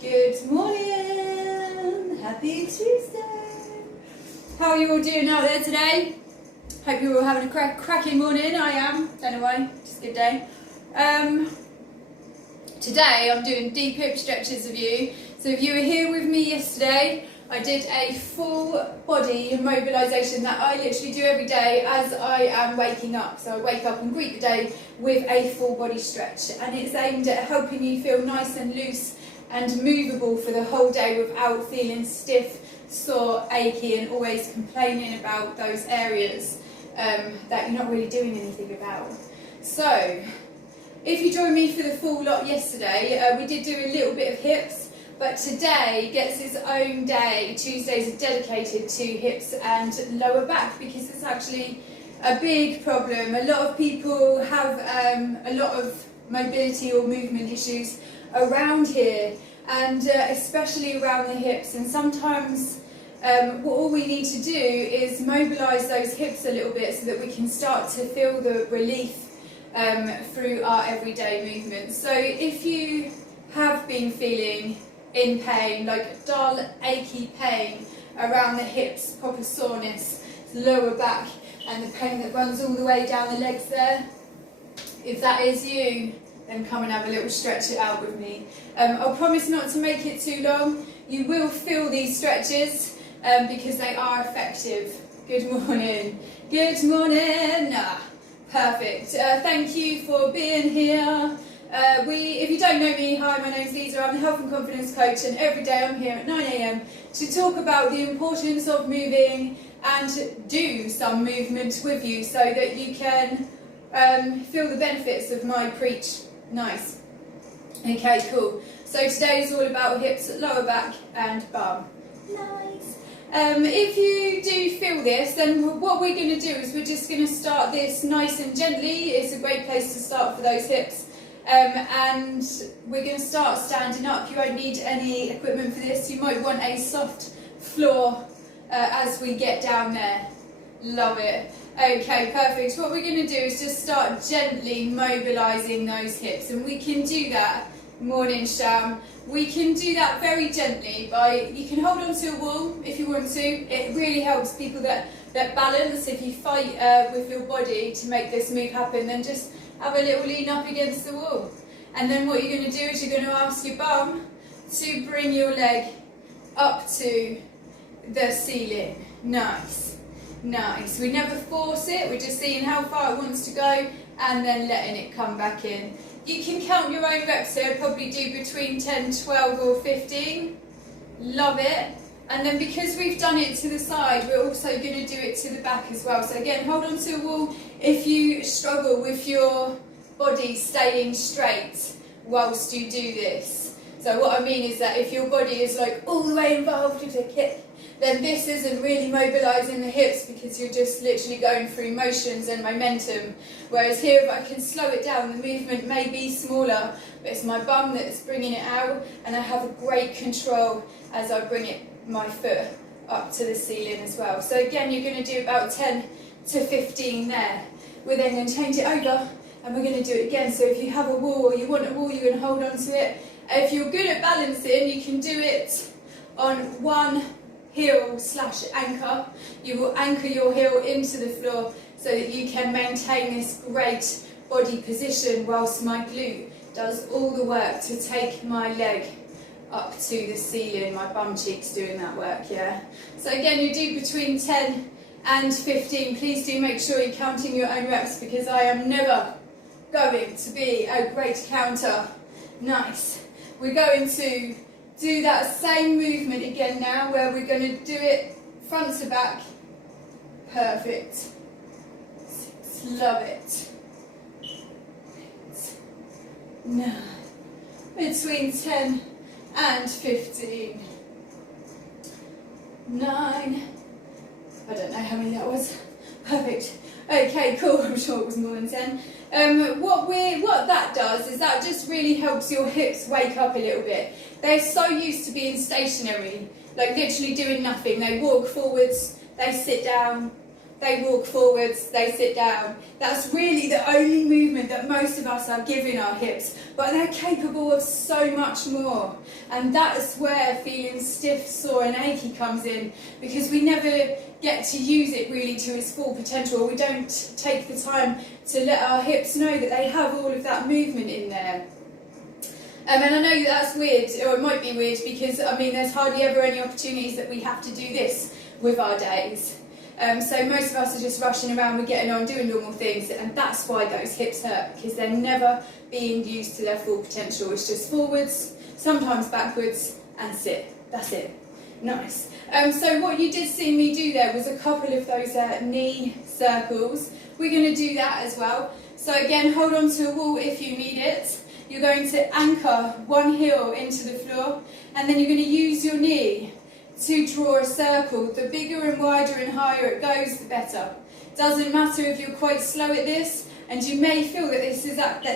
Good morning! Happy Tuesday! How are you all doing out there today? Hope you're all having a cracking morning. I am. Don't know why. Just a good day. Today I'm doing deep hip stretches with you. So if you were here with me yesterday, I did a full body mobilisation that I literally do every day as I am waking up. So I wake up and greet the day with a full body stretch, and it's aimed at helping you feel nice and loose and movable for the whole day without feeling stiff, sore, achy and always complaining about those areas that you're not really doing anything about. So if you joined me for the full lot yesterday, we did do a little bit of hips, but today gets its own day. Tuesdays are dedicated to hips and lower back because it's actually a big problem. A lot of people have a lot of mobility or movement issues around here, and especially around the hips, and sometimes all we need to do is mobilise those hips a little bit so that we can start to feel the relief through our everyday movements. So if you have been feeling in pain, like dull, achy pain around the hips, proper soreness, lower back, and the pain that runs all the way down the legs there, if that is you, then come and have a little stretch it out with me. I'll promise not to make it too long. You will feel these stretches because they are effective. Good morning. Good morning. Perfect. Thank you for being here. If you don't know me, hi, my name's Lisa. I'm the Health and Confidence Coach, and every day I'm here at 9 AM to talk about the importance of moving and do some movement with you so that you can feel the benefits of my preach. Nice. Okay, cool. So today is all about hips, lower back and bum. Nice. If you do feel this, then what we're going to do is we're just going to start this nice and gently. It's a great place to start for those hips. And we're going to start standing up. You won't need any equipment for this. You might want a soft floor as we get down there. Love it. Okay, perfect. What we're going to do is just start gently mobilising those hips, and we can do that. Morning, Sham. We can do that very gently by, you can hold onto a wall if you want to. It really helps people that balance. If you fight with your body to make this move happen, then just have a little lean up against the wall. And then what you're going to do is you're going to ask your bum to bring your leg up to the ceiling. Nice. Nice. We never force it, we're just seeing how far it wants to go and then letting it come back in. You can count your own reps here, probably do between 10, 12 or 15. Love it. And then because we've done it to the side, we're also going to do it to the back as well. So again, hold on to a wall if you struggle with your body staying straight whilst you do this. So what I mean is that if your body is like all the way involved with a kick, then this isn't really mobilising the hips because you're just literally going through motions and momentum. Whereas here, if I can slow it down, the movement may be smaller, but it's my bum that's bringing it out, and I have a great control as I bring my foot up to the ceiling as well. So again, you're going to do about 10 to 15 there. We're then going to change it over, and we're going to do it again. So if you have a wall or you want a wall, you're going to hold on to it. If you're good at balancing, you can do it on one heel/anchor. You will anchor your heel into the floor so that you can maintain this great body position whilst my glute does all the work to take my leg up to the ceiling. My bum cheek's doing that work, yeah. So again, you do between 10 and 15. Please do make sure you're counting your own reps because I am never going to be a great counter. Nice. We're going to do that same movement again now, where we're going to do it front to back. Perfect. Love it. 9. Between 10 and 15. 9. I don't know how many that was. Perfect. Okay, cool. I'm sure it was more than 10. What that does is that just really helps your hips wake up a little bit. They're so used to being stationary, like literally doing nothing. They walk forwards, they sit down, they walk forwards, they sit down. That's really the only movement that most of us are giving our hips, but they're capable of so much more. And that's where feeling stiff, sore and achy comes in, because we never get to use it really to its full potential. We don't take the time to let our hips know that they have all of that movement in there. And I know that's weird, or it might be weird, because I mean there's hardly ever any opportunities that we have to do this with our days. So most of us are just rushing around, we're getting on, doing normal things, and that's why those hips hurt, because they're never being used to their full potential. It's just forwards, sometimes backwards, and sit. That's it. Nice. So what you did see me do there was a couple of those knee circles. We're going to do that as well. So again, hold on to a wall if you need it. You're going to anchor one heel into the floor, and then you're going to use your knee to draw a circle. The bigger and wider and higher it goes, the better. Doesn't matter if you're quite slow at this, and you may feel that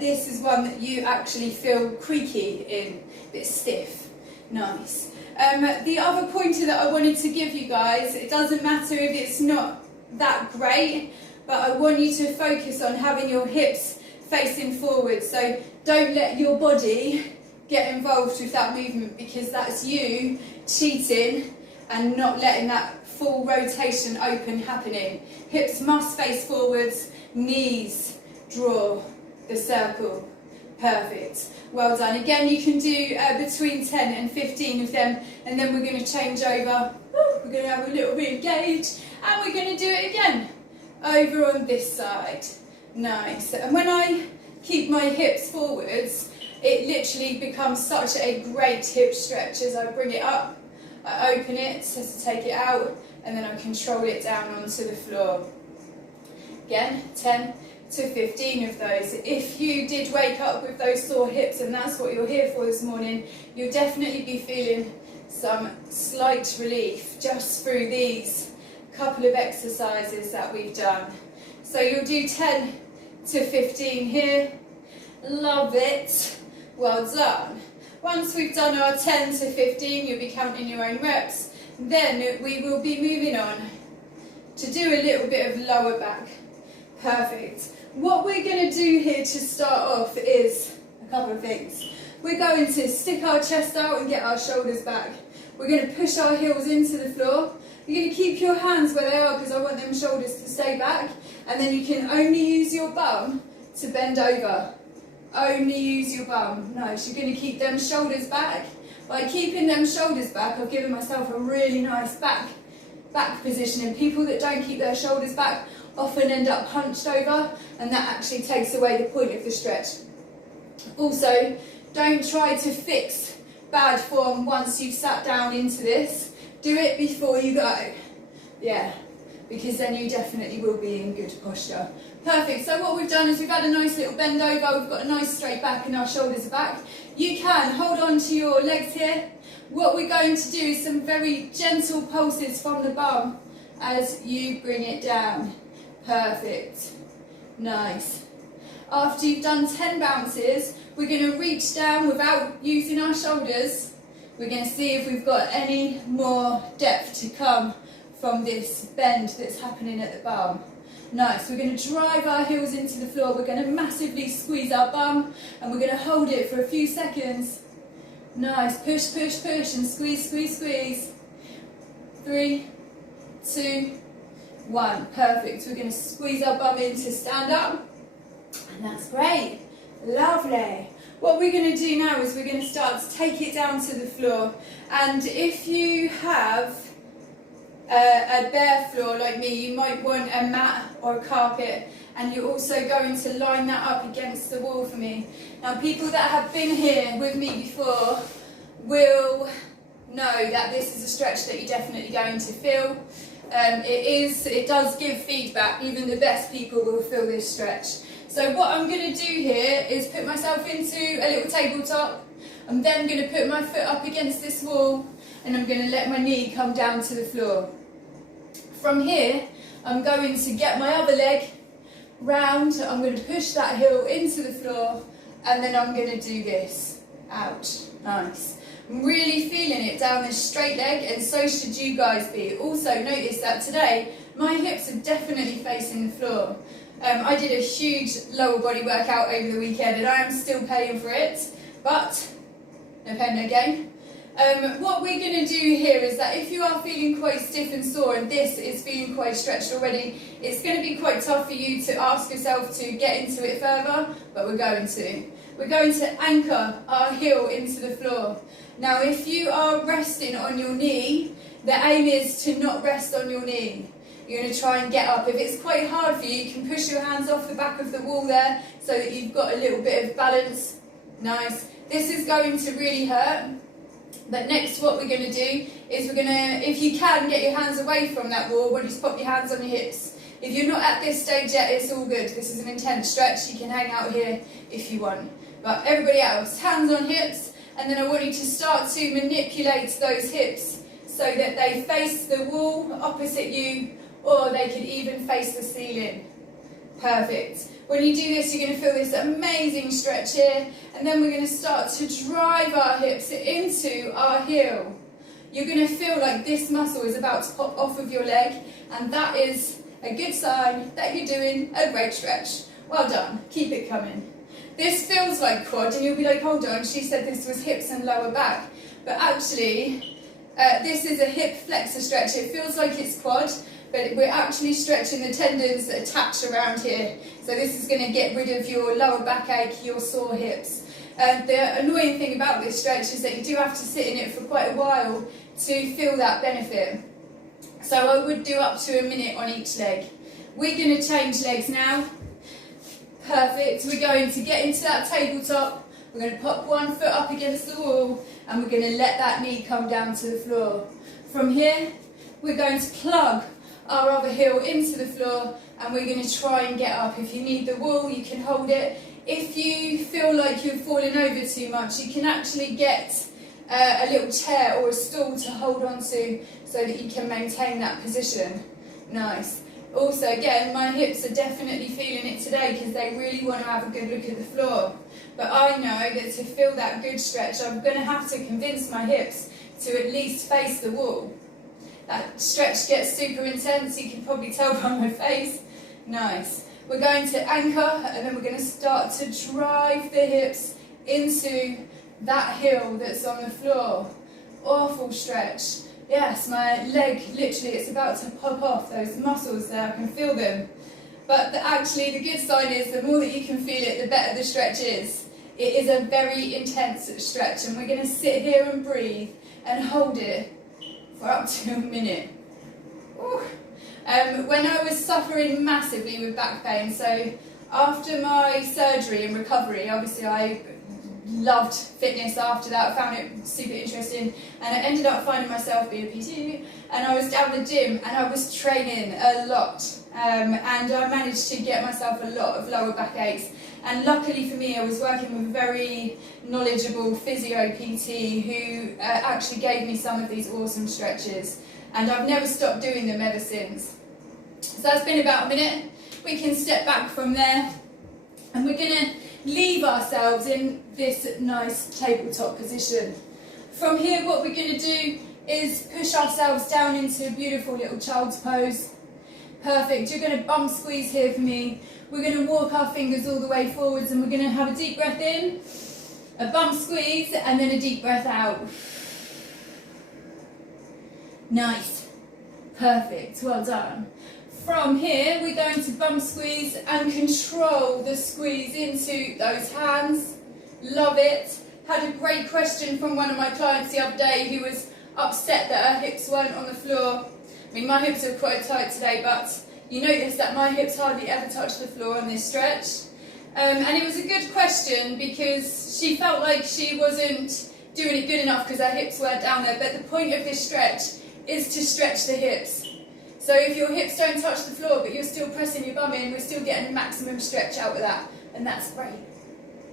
this is one that you actually feel creaky in, a bit stiff. Nice. The other pointer that I wanted to give you guys, it doesn't matter if it's not that great, but I want you to focus on having your hips facing forward. So don't let your body get involved with that movement, because that's you cheating and not letting that full rotation open happening. Hips must face forwards, knees draw the circle. Perfect. Well done. Again, you can do between 10 and 15 of them, and then we're going to change over. We're going to have a little bit of gauge, and we're going to do it again over on this side. Nice. And when I keep my hips forwards, it literally becomes such a great hip stretch. As I bring it up, I open it so to take it out, and then I control it down onto the floor. Again, 10 to 15 of those. If you did wake up with those sore hips, and that's what you're here for this morning, you'll definitely be feeling some slight relief just through these couple of exercises that we've done. So you'll do 10 to 15 here. Love it. Well done. Once we've done our 10 to 15, you'll be counting your own reps. Then we will be moving on to do a little bit of lower back. Perfect. What we're going to do here to start off is a couple of things. We're going to stick our chest out and get our shoulders back. We're going to push our heels into the floor. You're going to keep your hands where they are, because I want them shoulders to stay back. And then you can only use your bum to bend over. Only use your bum. Nice. You're going to keep them shoulders back. By keeping them shoulders back, I've given myself a really nice back position. And people that don't keep their shoulders back often end up hunched over, and that actually takes away the point of the stretch. Also, don't try to fix bad form once you've sat down into this. Do it before you go. Yeah, because then you definitely will be in good posture. Perfect. So what we've done is we've had a nice little bend over, we've got a nice straight back, and our shoulders are back. You can hold on to your legs here. What we're going to do is some very gentle pulses from the bum as you bring it down. Perfect. Nice. After you've done 10 bounces, we're going to reach down without using our shoulders. We're going to see if we've got any more depth to come from this bend that's happening at the bum. Nice. We're going to drive our heels into the floor. We're going to massively squeeze our bum, and we're going to hold it for a few seconds. Nice. Push, push, push, and squeeze, squeeze, squeeze. 3, 2, 1. Perfect. We're going to squeeze our bum in to stand up, and that's great. Lovely. What we're going to do now is we're going to start to take it down to the floor, and if you have a bare floor like me, you might want a mat or a carpet, and you're also going to line that up against the wall for me. Now, people that have been here with me before will know that this is a stretch that you're definitely going to feel. It does give feedback. Even the best people will feel this stretch. So what I'm going to do here is put myself into a little tabletop. I'm then going to put my foot up against this wall, and I'm going to let my knee come down to the floor. From here, I'm going to get my other leg round. I'm going to push that heel into the floor, and then I'm going to do this. Ouch. Nice. I'm really feeling it down this straight leg, and so should you guys be. Also notice that today my hips are definitely facing the floor. I did a huge lower body workout over the weekend and I am still paying for it, but no pain, no gain. What we're going to do here is that if you are feeling quite stiff and sore and this is feeling quite stretched already, it's going to be quite tough for you to ask yourself to get into it further, but we're going to. We're going to anchor our heel into the floor. Now if you are resting on your knee, the aim is to not rest on your knee. You're going to try and get up. If it's quite hard for you, you can push your hands off the back of the wall there so that you've got a little bit of balance. Nice. This is going to really hurt. But next what we're going to do is we're going to, if you can, get your hands away from that wall, we'll just pop your hands on your hips. If you're not at this stage yet, it's all good. This is an intense stretch. You can hang out here if you want. But everybody else, hands on hips, and then I want you to start to manipulate those hips so that they face the wall opposite you, or they could even face the ceiling. Perfect. When you do this, you're going to feel this amazing stretch here, and then we're going to start to drive our hips into our heel. You're going to feel like this muscle is about to pop off of your leg, and that is a good sign that you're doing a great stretch. Well done. Keep it coming. This feels like quad, and you'll be like, hold on, she said this was hips and lower back. But actually, this is a hip flexor stretch. It feels like it's quad, but we're actually stretching the tendons that attach around here. So this is going to get rid of your lower backache, your sore hips. The annoying thing about this stretch is that you do have to sit in it for quite a while to feel that benefit. So I would do up to a minute on each leg. We're going to change legs now. Perfect. We're going to get into that tabletop. We're going to pop one foot up against the wall and we're going to let that knee come down to the floor. From here, we're going to plug our other heel into the floor and we're going to try and get up. If you need the wall, you can hold it. If you feel like you're falling over too much, you can actually get a little chair or a stool to hold on to so that you can maintain that position. Nice. Also, again, my hips are definitely feeling it today because they really want to have a good look at the floor. But I know that to feel that good stretch, I'm going to have to convince my hips to at least face the wall. That stretch gets super intense, you can probably tell by my face. Nice. We're going to anchor and then we're going to start to drive the hips into that heel that's on the floor. Awful stretch. Yes, my leg, literally, it's about to pop off. Those muscles there, I can feel them. But actually, the good sign is the more that you can feel it, the better the stretch is. It is a very intense stretch, and we're going to sit here and breathe and hold it for up to a minute. When I was suffering massively with back pain, so after my surgery and recovery, obviously I loved fitness after that. I found it super interesting and I ended up finding myself being a PT, and I was down the gym and I was training a lot and I managed to get myself a lot of lower back aches, and luckily for me I was working with a very knowledgeable physio PT who actually gave me some of these awesome stretches, and I've never stopped doing them ever since. So that's been about a minute. We can step back from there and we're going to leave ourselves in this nice tabletop position. From here, what we're going to do is push ourselves down into a beautiful little child's pose. Perfect. You're going to bum squeeze here for me. We're going to walk our fingers all the way forwards and we're going to have a deep breath in, a bum squeeze, and then a deep breath out. Nice. Perfect. Well done. From here, we're going to bum squeeze and control the squeeze into those hands. Love it. Had a great question from one of my clients the other day who was upset that her hips weren't on the floor. I mean, my hips are quite tight today, but you notice that my hips hardly ever touch the floor on this stretch. And it was a good question because she felt like she wasn't doing it good enough because her hips weren't down there. But the point of this stretch is to stretch the hips. So if your hips don't touch the floor but you're still pressing your bum in, we're still getting maximum stretch out of that. And that's great.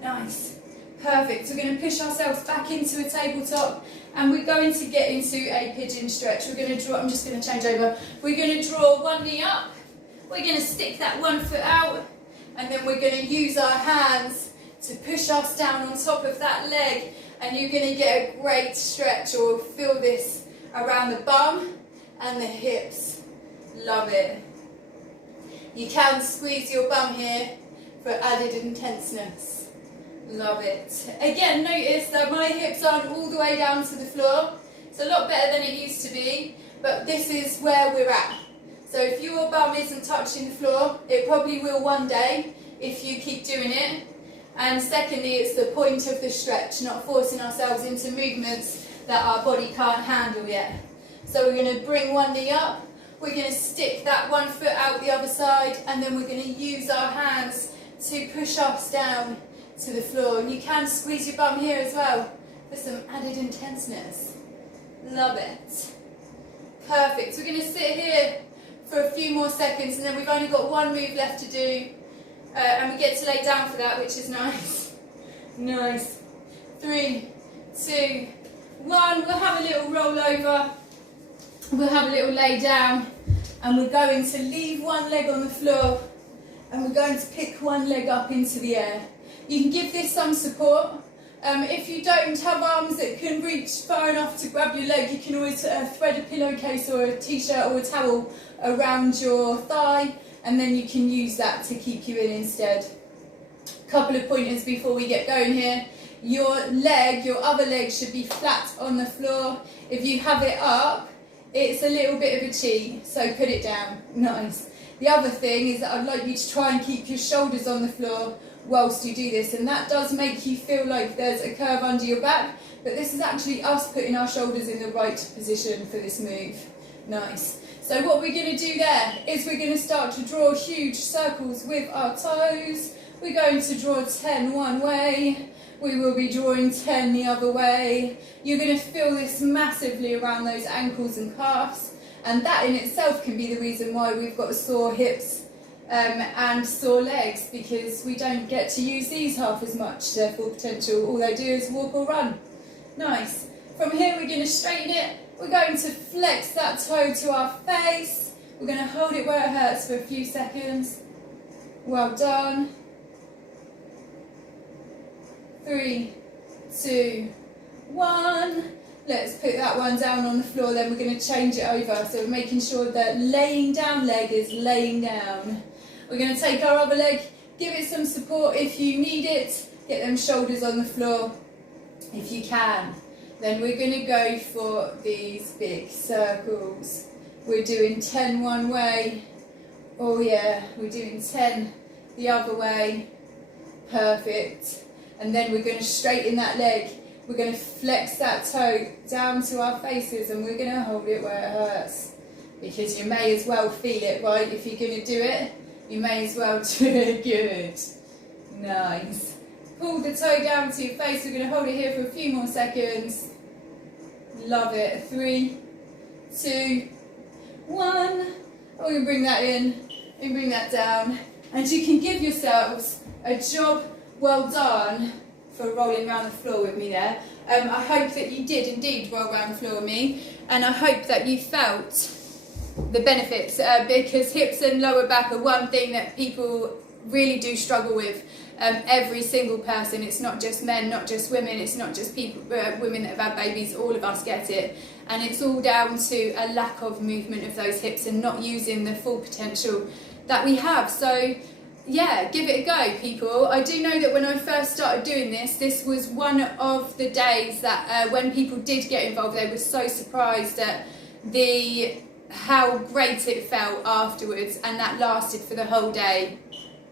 Nice. Perfect. So we're going to push ourselves back into a tabletop and we're going to get into a pigeon stretch. We're going to draw, I'm just going to change over. We're going to draw one knee up. We're going to stick that one foot out and then we're going to use our hands to push us down on top of that leg and you're going to get a great stretch, or feel this around the bum and the hips. Love it. You can squeeze your bum here for added intenseness. Love it. Again, notice that my hips aren't all the way down to the floor. It's a lot better than it used to be, but this is where we're at. So if your bum isn't touching the floor, it probably will one day if you keep doing it. And secondly, it's the point of the stretch, not forcing ourselves into movements that our body can't handle yet. So we're going to bring one knee up, we're going to stick that one foot out the other side, and then we're going to use our hands to push us down to the floor. And you can squeeze your bum here as well for some added intenseness. Love it. Perfect. So we're going to sit here for a few more seconds, and then we've only got one move left to do, and we get to lay down for that, which is nice. Nice. 3, 2, 1. We'll have a little roll over, we'll have a little lay down, and we're going to leave one leg on the floor, and we're going to pick one leg up into the air. You can give this some support. If you don't have arms that can reach far enough to grab your leg, you can always thread a pillowcase or a t-shirt or a towel around your thigh, and then you can use that to keep you in instead. Couple of pointers before we get going here. Your other leg should be flat on the floor. If you have it up, it's a little bit of a cheat, so put it down. Nice. The other thing is that I'd like you to try and keep your shoulders on the floor whilst you do this, and that does make you feel like there's a curve under your back, but this is actually us putting our shoulders in the right position for this move. Nice. So what we're going to do there is we're going to start to draw huge circles with our toes. We're going to draw 10 one way, we will be drawing 10 the other way. You're going to feel this massively around those ankles and calves, and that in itself can be the reason why we've got sore hips and sore legs, because we don't get to use these half as much, their full potential. All they do is walk or run. Nice. From here we're going to straighten it. We're going to flex that toe to our face. We're going to hold it where it hurts for a few seconds. Well done. 3, 2, 1. Let's put that one down on the floor, then we're going to change it over. So we're making sure that laying down leg is laying down. We're going to take our other leg, give it some support if you need it. Get them shoulders on the floor if you can. Then we're going to go for these big circles. We're doing 10 one way. Oh yeah, we're doing 10 the other way. Perfect. And then we're going to straighten that leg. We're going to flex that toe down to our faces, and we're going to hold it where it hurts. Because you may as well feel it, right? If you're going to do it, you may as well do it. Good. Nice. Pull the toe down to your face. We're going to hold it here for a few more seconds. Love it. 3, 2, 1. And we're going to bring that in and bring that down. And you can give yourselves a job well done for rolling around the floor with me there. I hope that you did indeed roll around the floor with me, and I hope that you felt the benefits, because hips and lower back are one thing that people really do struggle with. Every single person, it's not just men, not just women, it's not just people, women that have had babies, all of us get it, and it's all down to a lack of movement of those hips and not using the full potential that we have. So yeah, give it a go, people. I do know that when I first started doing this, this was one of the days that when people did get involved, they were so surprised at how great it felt afterwards, and that lasted for the whole day.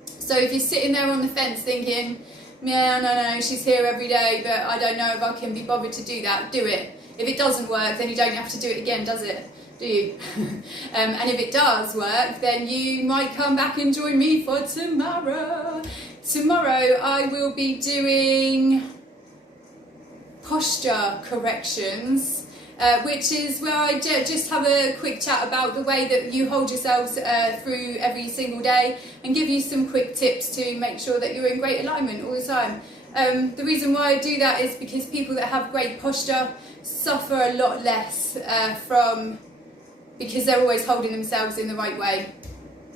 So if you're sitting there on the fence thinking, yeah, no, she's here every day, but I don't know if I can be bothered to do that, do it. If it doesn't work, then you don't have to do it again, does it? Do you? And if it does work, then you might come back and join me for tomorrow. Tomorrow I will be doing posture corrections, which is where I just have a quick chat about the way that you hold yourselves through every single day, and give you some quick tips to make sure that you're in great alignment all the time. The reason why I do that is because people that have great posture suffer a lot less because they're always holding themselves in the right way,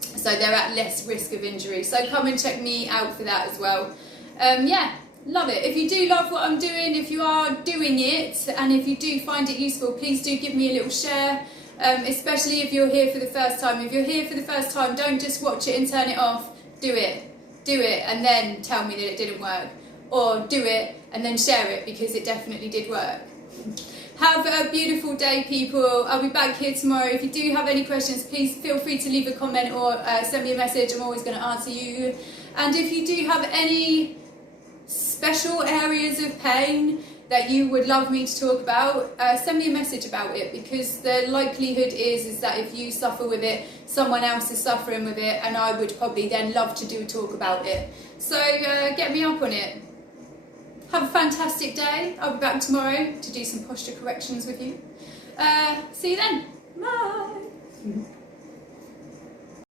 so they're at less risk of injury. So come and check me out for that as well. Yeah, Love it. If you do love what I'm doing, if you are doing it, and if you do find it useful, please do give me a little share, especially if you're here for the first time. If you're here for the first time, don't just watch it and turn it off. Do it, and then tell me that it didn't work. Or do it and then share it, because it definitely did work. Have a beautiful day, people. I'll be back here tomorrow. If you do have any questions, please feel free to leave a comment or send me a message. I'm always going to answer you. And if you do have any special areas of pain that you would love me to talk about, send me a message about it, because the likelihood is that if you suffer with it, someone else is suffering with it, and I would probably then love to do a talk about it. So get me up on it. Have a fantastic day. I'll be back tomorrow to do some posture corrections with you. See you then. Bye.